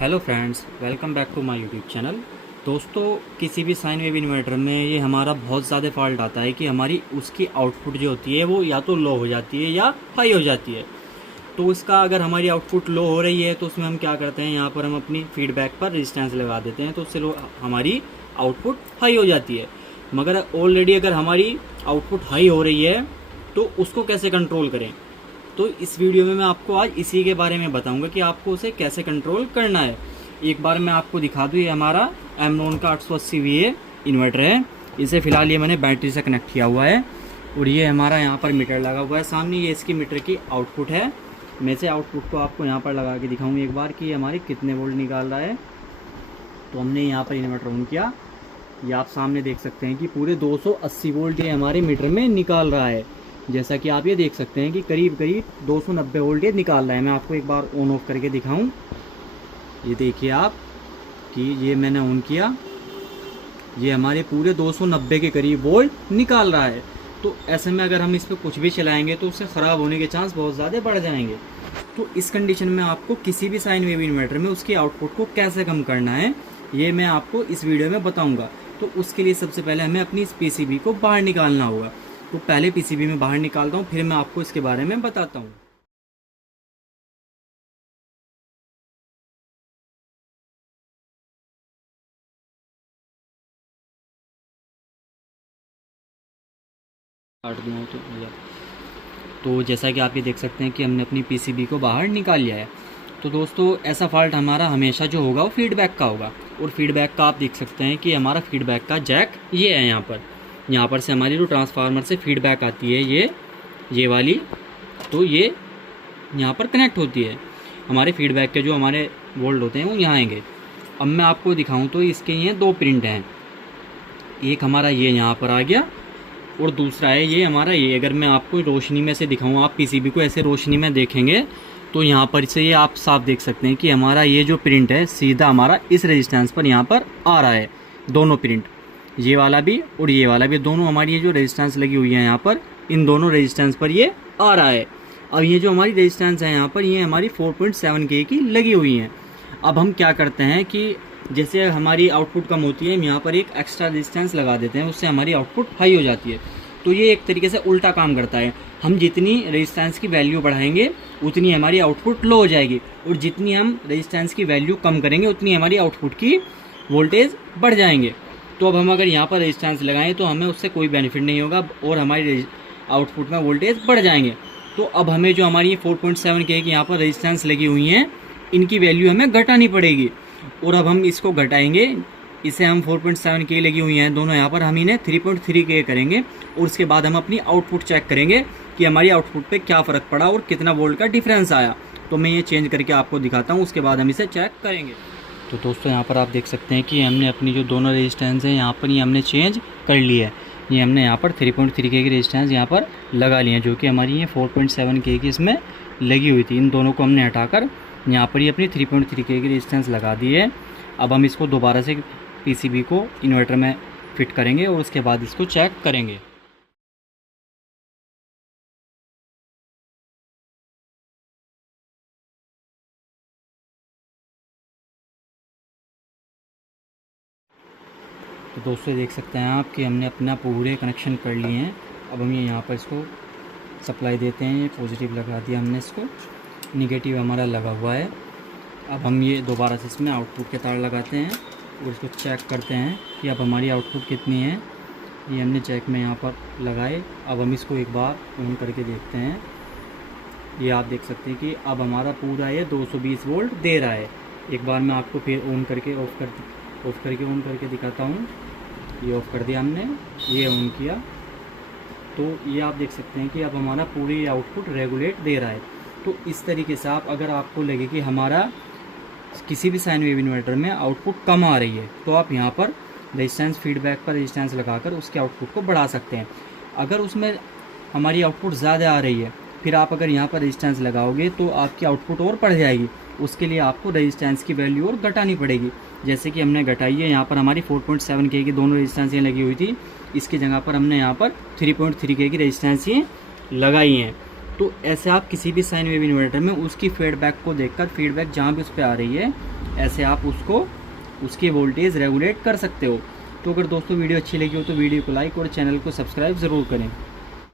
Hello friends, welcome back to my YouTube channel. दोस्तों, किसी भी साइन वेव इन्वर्टर में ये हमारा बहुत ज़्यादा फॉल्ट आता है कि हमारी उसकी आउटपुट जो होती है वो या तो लो हो जाती है या हाई हो जाती है। तो इसका अगर हमारी आउटपुट लो हो रही है तो उसमें हम क्या करते हैं, यहाँ पर हम अपनी फीडबैक पर रेजिस्टेंस लगा देते हैं तो उससे हमारी आउटपुट हाई हो जाती है। मगर ऑलरेडी अगर हमारी आउटपुट हाई हो रही है तो उसको कैसे कंट्रोल करें, तो इस वीडियो में मैं आपको आज इसी के बारे में बताऊंगा कि आपको उसे कैसे कंट्रोल करना है। एक बार मैं आपको दिखा दूँ, ये हमारा एमनॉन का 880 VA इन्वर्टर है। इसे फ़िलहाल ये मैंने बैटरी से कनेक्ट किया हुआ है और ये हमारा यहाँ पर मीटर लगा हुआ है सामने। ये इसकी मीटर की आउटपुट है। मैं से आउटपुट को आपको यहाँ पर लगा के दिखाऊँगी एक बार कि ये हमारी कितने वोल्ट निकाल रहा है। तो हमने यहाँ पर इन्वर्टर ऑन किया, ये आप सामने देख सकते हैं कि पूरे 280 वोल्ट ये हमारे मीटर में निकाल रहा है। जैसा कि आप ये देख सकते हैं कि करीब करीब 290 वोल्ट ये निकाल रहा है। मैं आपको एक बार ऑन ऑफ करके दिखाऊं, ये देखिए आप कि ये मैंने ऑन किया, ये हमारे पूरे 290 के करीब वोल्ट निकाल रहा है। तो ऐसे में अगर हम इस पर कुछ भी चलाएंगे तो उससे ख़राब होने के चांस बहुत ज़्यादा बढ़ जाएंगे। तो इस कंडीशन में आपको किसी भी साइन वेव इन्वर्टर में उसकी आउटपुट को कैसे कम करना है, ये मैं आपको इस वीडियो में बताऊँगा। तो उसके लिए सबसे पहले हमें अपनी इस PCB को बाहर निकालना होगा। तो पहले PCB में बाहर निकालता हूँ, फिर मैं आपको इसके बारे में बताता हूँ। काट दूँ तो भैया। तो जैसा कि आप ये देख सकते हैं कि हमने अपनी PCB को बाहर निकाल लिया है। तो दोस्तों, ऐसा फॉल्ट हमारा हमेशा जो होगा वो फीडबैक का होगा। और फीडबैक का आप देख सकते हैं कि हमारा फीडबैक का जैक ये है। यहाँ पर से हमारी जो ट्रांसफार्मर से फीडबैक आती है ये वाली, तो ये यहाँ पर कनेक्ट होती है। हमारे फीडबैक के जो हमारे वोल्ट होते हैं वो यहाँ आएंगे। अब मैं आपको दिखाऊं तो इसके ये दो प्रिंट हैं, एक हमारा ये यहाँ पर आ गया और दूसरा है ये हमारा ये। अगर मैं आपको रोशनी में से दिखाऊं, आप PCB को ऐसे रोशनी में देखेंगे तो यहाँ पर से ये आप साफ देख सकते हैं कि हमारा ये जो प्रिंट है सीधा हमारा इस रेजिस्टेंस पर यहाँ पर आ रहा है। दोनों प्रिंट, ये वाला भी और ये वाला भी, दोनों हमारी ये जो रेजिस्टेंस लगी हुई है यहाँ पर, इन दोनों रेजिस्टेंस पर ये आ रहा है। अब ये जो हमारी रेजिस्टेंस है यहाँ पर, ये हमारी 4.7K की लगी हुई हैं। अब हम क्या करते हैं कि जैसे हमारी आउटपुट कम होती है, हम यहाँ पर एक एक्स्ट्रा रेजिस्टेंस लगा देते हैं, उससे हमारी आउटपुट हाई हो जाती है। तो ये एक तरीके से उल्टा काम करता है। हम जितनी रेजिस्टेंस की वैल्यू बढ़ाएंगे उतनी हमारी आउटपुट लो हो जाएगी, और जितनी हम रेजिस्टेंस की वैल्यू कम करेंगे उतनी हमारी आउटपुट की वोल्टेज बढ़ जाएंगे। तो अब हम अगर यहाँ पर रेजिस्टेंस लगाएं तो हमें उससे कोई बेनिफिट नहीं होगा और हमारी आउटपुट में वोल्टेज बढ़ जाएंगे। तो अब हमें जो हमारी 4.7K की यहाँ पर रेजिस्टेंस लगी हुई हैं, इनकी वैल्यू हमें घटानी पड़ेगी। और अब हम इसको घटाएंगे, इसे हम 4.7K लगी हुई हैं दोनों, यहाँ पर हम इन्हें 3.3K करेंगे और उसके बाद हम अपनी आउटपुट चेक करेंगे कि हमारी आउटपुट पे क्या फ़र्क पड़ा और कितना वोल्ट का डिफरेंस आया। तो मैं ये चेंज करके आपको दिखाता हूँ, उसके बाद हम इसे चेक करेंगे। तो दोस्तों, यहाँ पर आप देख सकते हैं कि हमने अपनी जो दोनों रेजिस्टेंस हैं यहाँ पर ये हमने चेंज कर ली है। ये हमने यहाँ पर 3.3K की रेजिस्टेंस यहाँ पर लगा ली है, जो कि हमारी ये 4.7K की इसमें लगी हुई थी। इन दोनों को हमने हटाकर यहाँ पर ये अपनी 3.3K की रेजिस्टेंस लगा दी है। अब हम इसको दोबारा से PCB को इन्वर्टर में फिट करेंगे और उसके बाद इसको चेक करेंगे। तो दोस्तों, देख सकते हैं आप कि हमने अपना पूरे कनेक्शन कर लिए हैं। अब हम ये यहाँ पर इसको सप्लाई देते हैं, ये पॉजिटिव लगा दिया हमने, इसको निगेटिव हमारा लगा हुआ है। अब हम ये दोबारा से इसमें आउटपुट के तार लगाते हैं और इसको चेक करते हैं कि अब हमारी आउटपुट कितनी है। ये हमने चेक में यहाँ पर लगाए। अब हम इसको एक बार ऑन करके देखते हैं। ये आप देख सकते हैं कि अब हमारा पूरा ये 220 वोल्ट दे रहा है। एक बार मैं आपको फिर ऑन करके ऑफ़ करके ऑन करके दिखाता हूँ। ये ऑफ़ कर दिया हमने, ये ऑन किया, तो ये आप देख सकते हैं कि अब हमारा पूरी आउटपुट रेगुलेट दे रहा है। तो इस तरीके से आप, अगर आपको लगे कि हमारा किसी भी साइन वेव इन्वर्टर में आउटपुट कम आ रही है, तो आप यहाँ पर रेजिस्टेंस फीडबैक पर रेजिस्टेंस लगाकर उसके आउटपुट को बढ़ा सकते हैं। अगर उसमें हमारी आउटपुट ज़्यादा आ रही है, फिर आप अगर यहाँ पर रेजिस्टेंस लगाओगे तो आपकी आउटपुट और बढ़ जाएगी। उसके लिए आपको रेजिस्टेंस की वैल्यू और घटानी पड़ेगी। जैसे कि हमने घटाई है, यहाँ पर हमारी 4.7K की दोनों रेजिस्टेंस ये लगी हुई थी, इसकी जगह पर हमने यहाँ पर 3.3K की रेजिस्टेंस ये लगाई हैं। तो ऐसे आप किसी भी साइन वेव इन्वर्टर में उसकी फीडबैक को देखकर, फीडबैक जहाँ भी उस पर आ रही है ऐसे आप उसको उसकी वोल्टेज रेगुलेट कर सकते हो। तो अगर दोस्तों वीडियो अच्छी लगी हो तो वीडियो को लाइक और चैनल को सब्सक्राइब ज़रूर करें।